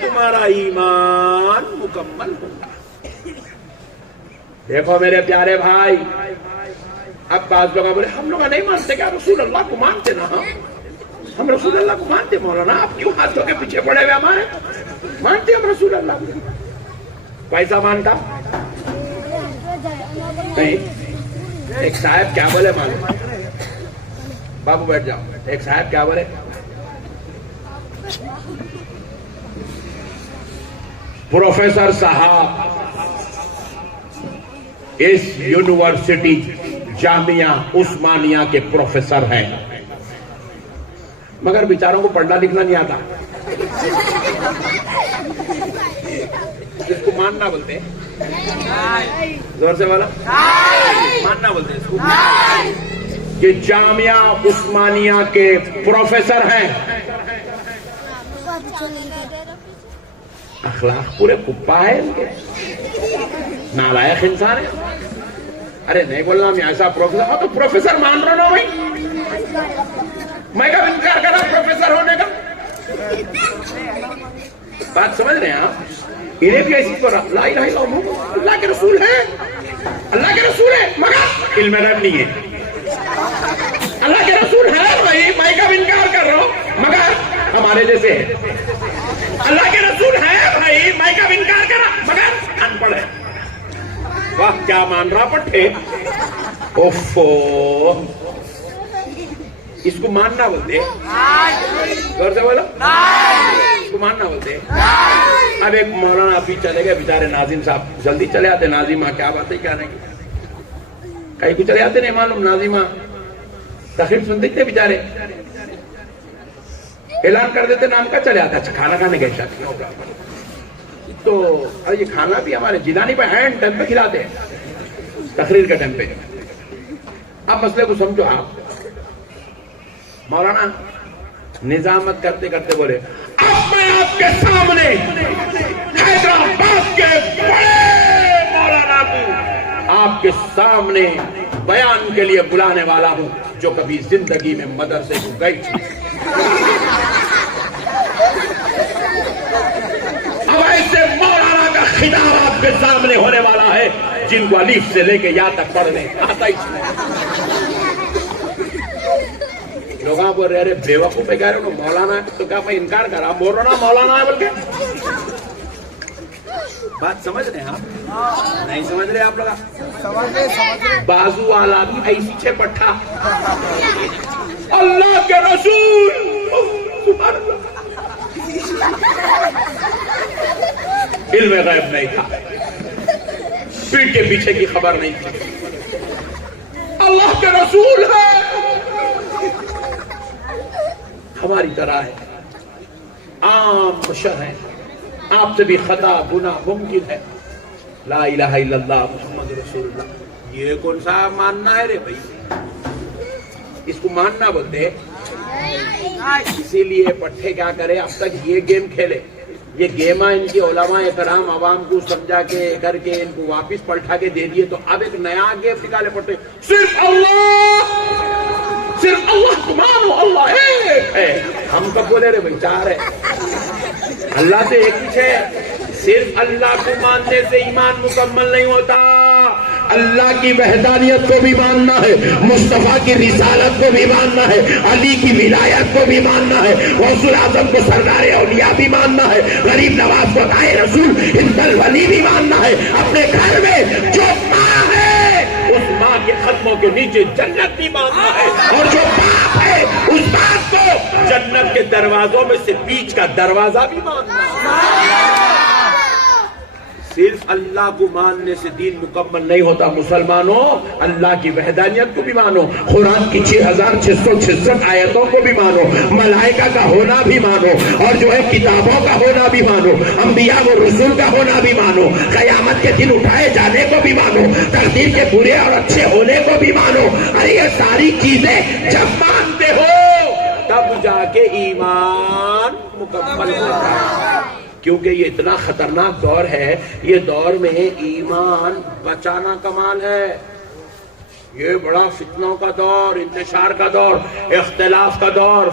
تمہارا ایمان مکمل ہوگا۔ دیکھو میرے پیارے بھائی، اب بعض لوگ بولے ہم لوگ نہیں مانتے، کیا رسول اللہ کو مانتے نا؟ ہم رسول اللہ کو مانتے مولانا، آپ کیوں ہاتھوں کے پیچھے پڑے ہوئے؟ ہمارے مانتے ہم رسول اللہ کو۔ پیسہ مانتا نہیں۔ ایک صاحب کیا بولے معلوم؟ بابو بیٹھ جاؤ۔ ایک صاحب کیا بولے؟ پروفیسر صاحب اس یونیورسٹی جامعہ عثمانیہ کے پروفیسر ہیں، مگر بیچاروں کو پڑھنا لکھنا نہیں آتا۔ اس کو ماننا بولتے ہیں، زور سے بولا، ماننا بولتے ہیں اس کو۔ یہ جامعہ عثمانیہ کے پروفیسر ہیں، اخلاق پورے کپا ہے ان کے، نالائق انسان ہے۔ ارے نہیں بولنا میں ایسا پروفیسر ہو تو پروفیسر مان رہا نا بھائی، میں کب انکار کر رہا پروفیسر ہونے کا؟ بات سمجھ رہے ہیں آپ؟ انہیں بھی ایسی تو لا الہ الا اللہ، اللہ کے رسول ہے، اللہ کے رسول ہے، مگر علم غیب نہیں ہے۔ اللہ کے رسول ہے بھائی، میں کب انکار کر رہا ہوں، مگر ہمارے جیسے ہے۔ اللہ کے رسول ہے بھائی، میں کب انکار کر رہا مگر ان پڑھ ہے۔ واہ کیا مان رہا پٹھے، اوفو، اس کو ماننا بولتے ہیں، غور سے بولو، اس کو ماننا بولتے ہیں۔ اب ایک مولانا ابھی چلے گئے بیچارے ناظم صاحب، جلدی چلے آتے ناظمہ، کیا بات ہے کیا نہیں، کہیں کو چلے آتے نہیں معلوم، ناظمہ تقریر سنتے تھے بیچارے، اعلان کر دیتے نام کا، چلے آتا، اچھا کھانا کھانے گئے شاید ہوگا تو یہ کھانا بھی ہمارے جیلانی پہ اینڈ ٹائم پہ کھلاتے ہیں، تقریر کے ٹائم پہ۔ اب مسئلے کو سمجھو آپ، مولانا نظامت کرتے کرتے بولے اب میں آپ کے سامنے حیدرآباد کے بڑے مولانا کو آپ کے سامنے بیان کے لیے بلانے والا ہوں، جو کبھی زندگی میں مدرسے کو گئی تھی۔ اب ایسے مولانا کا خطاب آپ کے سامنے ہونے والا ہے جن کو الف سے لے کے یا تک پڑھنے آتا ہی لوگ بول رہے بے وقوف کہہ رہے ہو مولانا ہے تو کیا میں انکار کر رہا بول رہا نا مولانا ہے بول کے۔ بات سمجھ رہے ہیں آپ؟ نہیں سمجھ رہے آپ لوگ؟ بازو والا بھی ایسی چھے پٹھا، اللہ کے رسول سبحان اللہ، علم غیب نہیں تھا، پیٹ کے پیچھے کی خبر نہیں تھی، اللہ کے رسول ہے، ہماری طرح ہے، عام بشر ہے، آپ سے بھی خطا گناہ ممکن ہے، لا الہ الا اللہ محمد رسول اللہ۔ یہ کون سا ماننا ہے رے بھائی؟ اس کو ماننا بولتے ہیں۔ اسی لیے پٹھے کیا کرے، اب تک یہ گیم کھیلے، یہ گیمہ ان کی علماء کرام عوام کو سمجھا کے کر کے ان کو واپس پلٹا کے دے دیے، تو اب ایک نیا گیم نکالے پٹھے، صرف اللہ کو مانو، اللہ ایک ہے۔ ہم کب بولے رے بھائی؟ چار ہے، اللہ سے ایک ہی ہے۔ صرف اللہ کو ماننے سے ایمان مکمل نہیں ہوتا، اللہ کی وحدانیت کو بھی ماننا ہے، مصطفیٰ کی رسالت کو بھی ماننا ہے، علی کی ولایت کو بھی ماننا ہے، غوث الاعظم کو سردار اولیاء بھی ماننا ہے، غریب نواز کو عطائے رسول ہند الولی بھی ماننا ہے۔ اپنے گھر میں جو ماں ہے اس ماں کے قدموں کے نیچے جنت بھی ماننا ہے، اور جو باپ ہے اس باپ کو جنت کے دروازوں میں سے بیچ کا دروازہ بھی ماننا ہے۔ صرف اللہ کو ماننے سے دین مکمل نہیں ہوتا مسلمانوں، اللہ کی وحدانیت کو بھی مانو، قرآن کی 6666 آیتوں کو بھی مانو، ملائکہ کا ہونا بھی مانو، اور جو ہے کتابوں کا ہونا بھی مانو، انبیاء و رسول کا ہونا بھی مانو، قیامت کے دن اٹھائے جانے کو بھی مانو، تقدیر کے برے اور اچھے ہونے کو بھی مانو۔ ارے یہ ساری چیزیں جب مانتے ہو تب جا کے ایمان مکمل ہوتا ہے، کیونکہ یہ اتنا خطرناک دور ہے، یہ دور میں ایمان بچانا کمال ہے۔ یہ بڑا فتنوں کا دور، انتشار کا دور، اختلاف کا دور،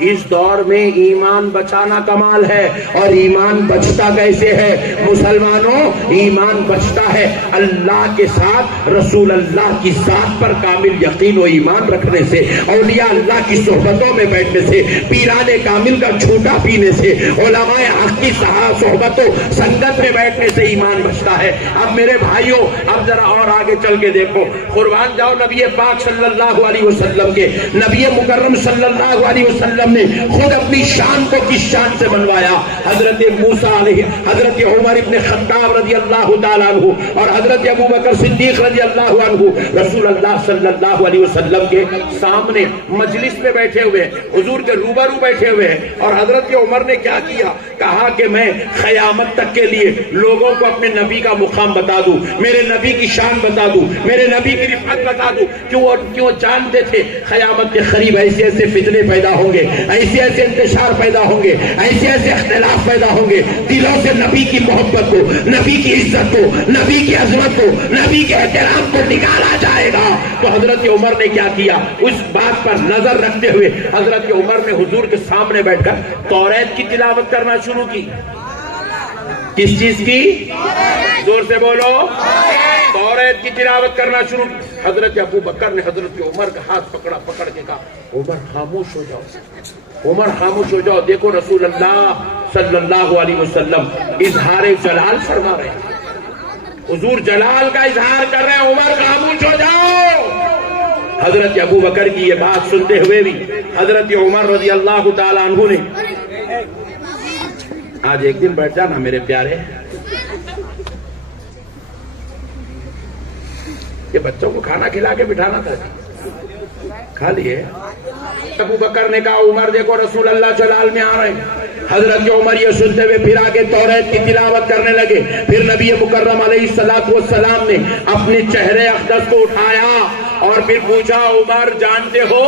اس دور میں ایمان بچانا کمال ہے، اور ایمان بچتا کیسے ہے مسلمانوں؟ ایمان بچتا ہے اللہ کے ساتھ، رسول اللہ کی ذات پر کامل یقین و ایمان رکھنے سے، اولیاء اللہ کی صحبتوں میں بیٹھنے سے، پیران کامل کا جھوٹا پینے سے، علماء حق کی صحبتوں سنگت میں بیٹھنے سے ایمان بچتا ہے۔ اب میرے بھائیوں، اب ذرا اور آگے چل کے دیکھو، قربان جاؤ نبی پاک صلی اللہ علیہ وسلم کے، نبی مکرم صلی اللہ علیہ وسلم نے خود اپنی شان کو کس شان سے بنوایا؟ حضرت موسیٰ علیہ، حضرت عمر ابن خطاب رضی اللہ تعالیٰ عنہ اور حضرت ابو بکر صدیق رضی اللہ عنہ رسول اللہ صلی اللہ علیہ وسلم کے سامنے مجلس میں بیٹھے ہوئے ہیں، حضور کے روبرو بیٹھے ہوئے ہیں، اور حضرت عمر نے کیا کیا؟ کہا کہ میں قیامت تک کے لیے لوگوں کو اپنے نبی کا مقام بتا دوں، میرے نبی کی شان بتا دوں، میرے نبی کی رفعت بتا دوں، کیوں جانتے تھے قیامت کے قریب ایسے ایسے فتنے پیدا ہوں گے، ایسے ایسے انتشار پیدا ہوں گے، ایسے ایسے اختلاف پیدا ہوں گے، دلوں سے نبی کی محبت کو، نبی کی عزت کو، نبی کی عظمت کو، نبی کے احترام کو نکالا جائے گا۔ تو حضرت عمر نے کیا کیا؟ اس بات پر نظر رکھتے ہوئے حضرت عمر نے حضور کے سامنے بیٹھ کر توریت کی تلاوت کرنا شروع کی۔ کس چیز کی؟ زور سے بولو، توریت کی تلاوت کرنا شروع کی۔ حضرت ابو بکر نے حضرت عمر کا ہاتھ پکڑ کے کہا عمر خاموش ہو جاؤ، عمر خاموش ہو جاؤ، دیکھو رسول اللہ صلی اللہ علیہ وسلم اظہار جلال فرما رہے ہیں، حضور جلال کا اظہار کر رہے ہیں، عمر خاموش ہو جاؤ۔ حضرت ابو بکر کی یہ بات سنتے ہوئے بھی حضرت عمر رضی اللہ تعالیٰ عنہ نے، آج ایک دن بیٹھ جانا میرے پیارے، یہ بچوں کو کھانا کھلا کے بٹھانا تھا، کھا لیے۔ ابو بکر نے کہا عمر دیکھو رسول اللہ جلال میں آ رہے ہیں۔ حضرت عمر یہ سنتے ہوئے پھر آگے توریت کی تلاوت کرنے لگے۔ پھر نبی مکرم علیہ السلام نے اپنے چہرے اقدس کو اٹھایا اور پھر پوچھا عمر جانتے ہو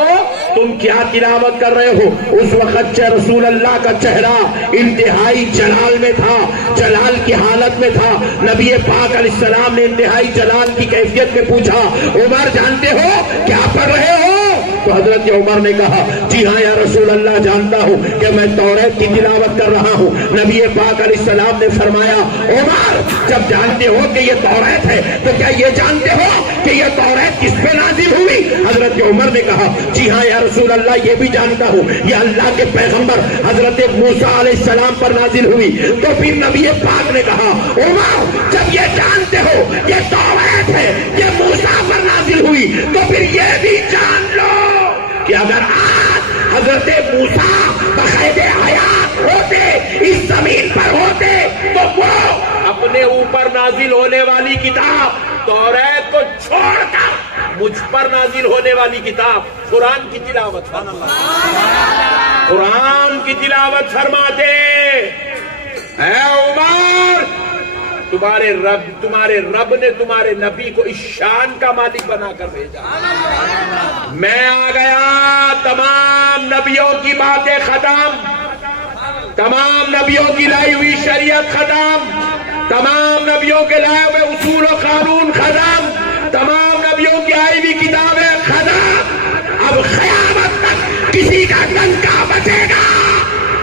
تم کیا تلاوت کر رہے ہو؟ اس وقت رسول اللہ کا چہرہ انتہائی جلال میں تھا، جلال کی حالت میں تھا۔ نبی پاک علیہ السلام نے انتہائی جلال کی کیفیت میں پوچھا عمر جانتے ہو کیا پڑھ رہے ہو؟ تو حضرت عمر نے کہا جی ہاں یا رسول اللہ جانتا ہوں کہ میں توریت کی تلاوت کر رہا ہوں۔ نبی پاک علیہ السلام نے فرمایا عمر جب جانتے ہو کہ یہ توریت ہے تو کیا یہ جانتے ہو کہ یہ توریت کس پہ نازل ہوئی؟ حضرت عمر نے کہا جی ہاں یا رسول اللہ یہ بھی جانتا ہوں یہ اللہ کے پیغمبر حضرت موسیٰ علیہ السلام پر نازل ہوئی۔ تو پھر نبی پاک نے کہا عمر جب یہ جانتے ہو یہ توریت ہے یہ موسیٰ پر نازل ہوئی تو پھر یہ بھی جان لو کہ اگر آج حضرت موسیٰ بقید حیات ہوتے اس زمین پر ہوتے تو وہ اپنے اوپر نازل ہونے والی کتاب توریت کو چھوڑ کر مجھ پر نازل ہونے والی کتاب قرآن کی تلاوت قرآن کی تلاوت فرماتے۔ اے عمر تمہارے رب نے تمہارے نبی کو اس شان کا مالک بنا کر بھیجا۔ میں آ گیا، تمام نبیوں کی باتیں ختم، تمام نبیوں کی لائی ہوئی شریعت ختم، تمام نبیوں کے لائے ہوئے اصول و قانون ختم، تمام نبیوں کی آئی ہوئی کتابیں ختم۔ اب قیامت تک کسی کا ڈنکا بچے گا،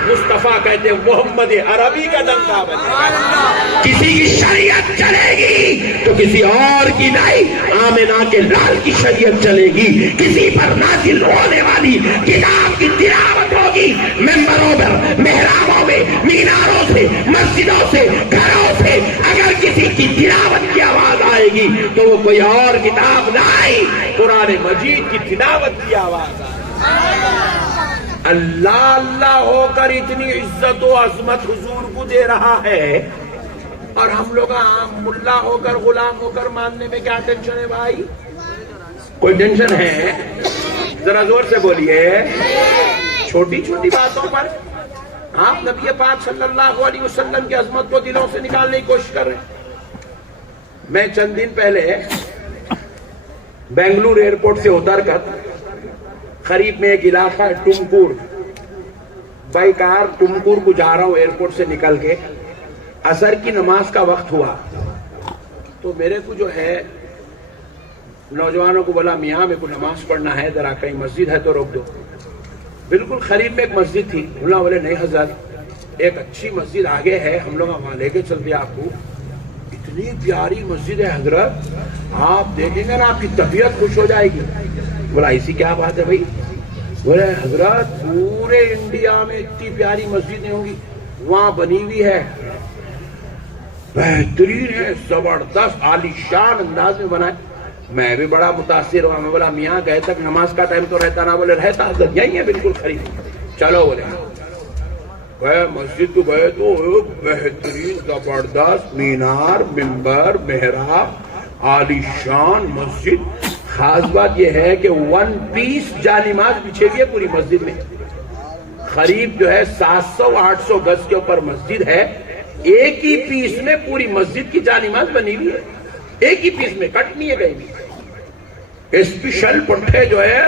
مصطفیٰ کہتے ہیں محمد عربی کا ڈنکا بچے گا۔ کسی کی شریعت چلے گی تو کسی اور کی نہیں، آمنہ کے لال کی شریعت چلے گی۔ کسی پر نازل ہونے والی کتاب کی تلاوت ہوگی، ممبروں پر، محرابوں میں، میناروں سے، مسجدوں سے، گھروں سے اگر کسی کی تلاوت کی آواز آئے گی تو وہ کوئی اور کتاب نہیں، قرآن مجید کی تلاوت کی آواز آئے۔ اللہ اللہ ہو کر اتنی عزت و عظمت حضور کو دے رہا ہے اور ہم لوگ ملا ہو کر غلام ہو کر ماننے میں کیا ٹینشن ہے بھائی؟ کوئی ٹینشن ہے؟ ذرا زور سے بولیے۔ چھوٹی چھوٹی باتوں پر آپ نبی پاک صلی اللہ علیہ وسلم کی عظمت کو دلوں سے نکالنے کی کوشش کر رہے ہیں۔ میں چند دن پہلے بنگلور ایئرپورٹ سے اتر کر قریب میں ایک علاقہ ہے ٹمکور، بائی کار ٹمکور کو جا رہا ہوں، ایئرپورٹ سے نکل کے عصر کی نماز کا وقت ہوا تو میرے کو جو ہے نوجوانوں کو بولا میاں میرے کو نماز پڑھنا ہے، ذرا کہیں مسجد ہے تو روک دو۔ بالکل قریب میں ایک مسجد تھی. اللہ بولے نہیں حضرت ایک اچھی مسجد آگے ہے, ہم لوگ وہاں لے کے چلتے آپ کو. اتنی پیاری مسجد ہے حضرت, آپ دیکھیں گے نا آپ کی طبیعت خوش ہو جائے گی. بولا ایسی کیا بات ہے بھائی؟ بولے حضرت پورے انڈیا میں اتنی پیاری مسجدیں ہوں گی, وہاں بنی ہوئی ہے, بہترین ہے, زبردست عالی شان انداز میں بنا ہے. میں بھی بڑا متاثر ہوا. میں بولا میاں گئے تک نماز کا ٹائم تو رہتا نا؟ بولے رہتا حضرت, یہی ہے بالکل قریب. چلو بولے گئے مسجد تو گئے تو بہترین زبردست مینار, ممبر, محراب, عالی شان مسجد. خاص بات یہ ہے کہ 1 پیس جانماز بچھے ہوئی ہے پوری مسجد میں. قریب جو ہے 700-800 گز کے اوپر مسجد ہے, ایک ہی پیس میں پوری مسجد کی جانماز بنی ہوئی ہے, ایک ہی پیس میں, کٹ نہیں ہے کہیں بھی. اسپیشل پٹھے جو ہے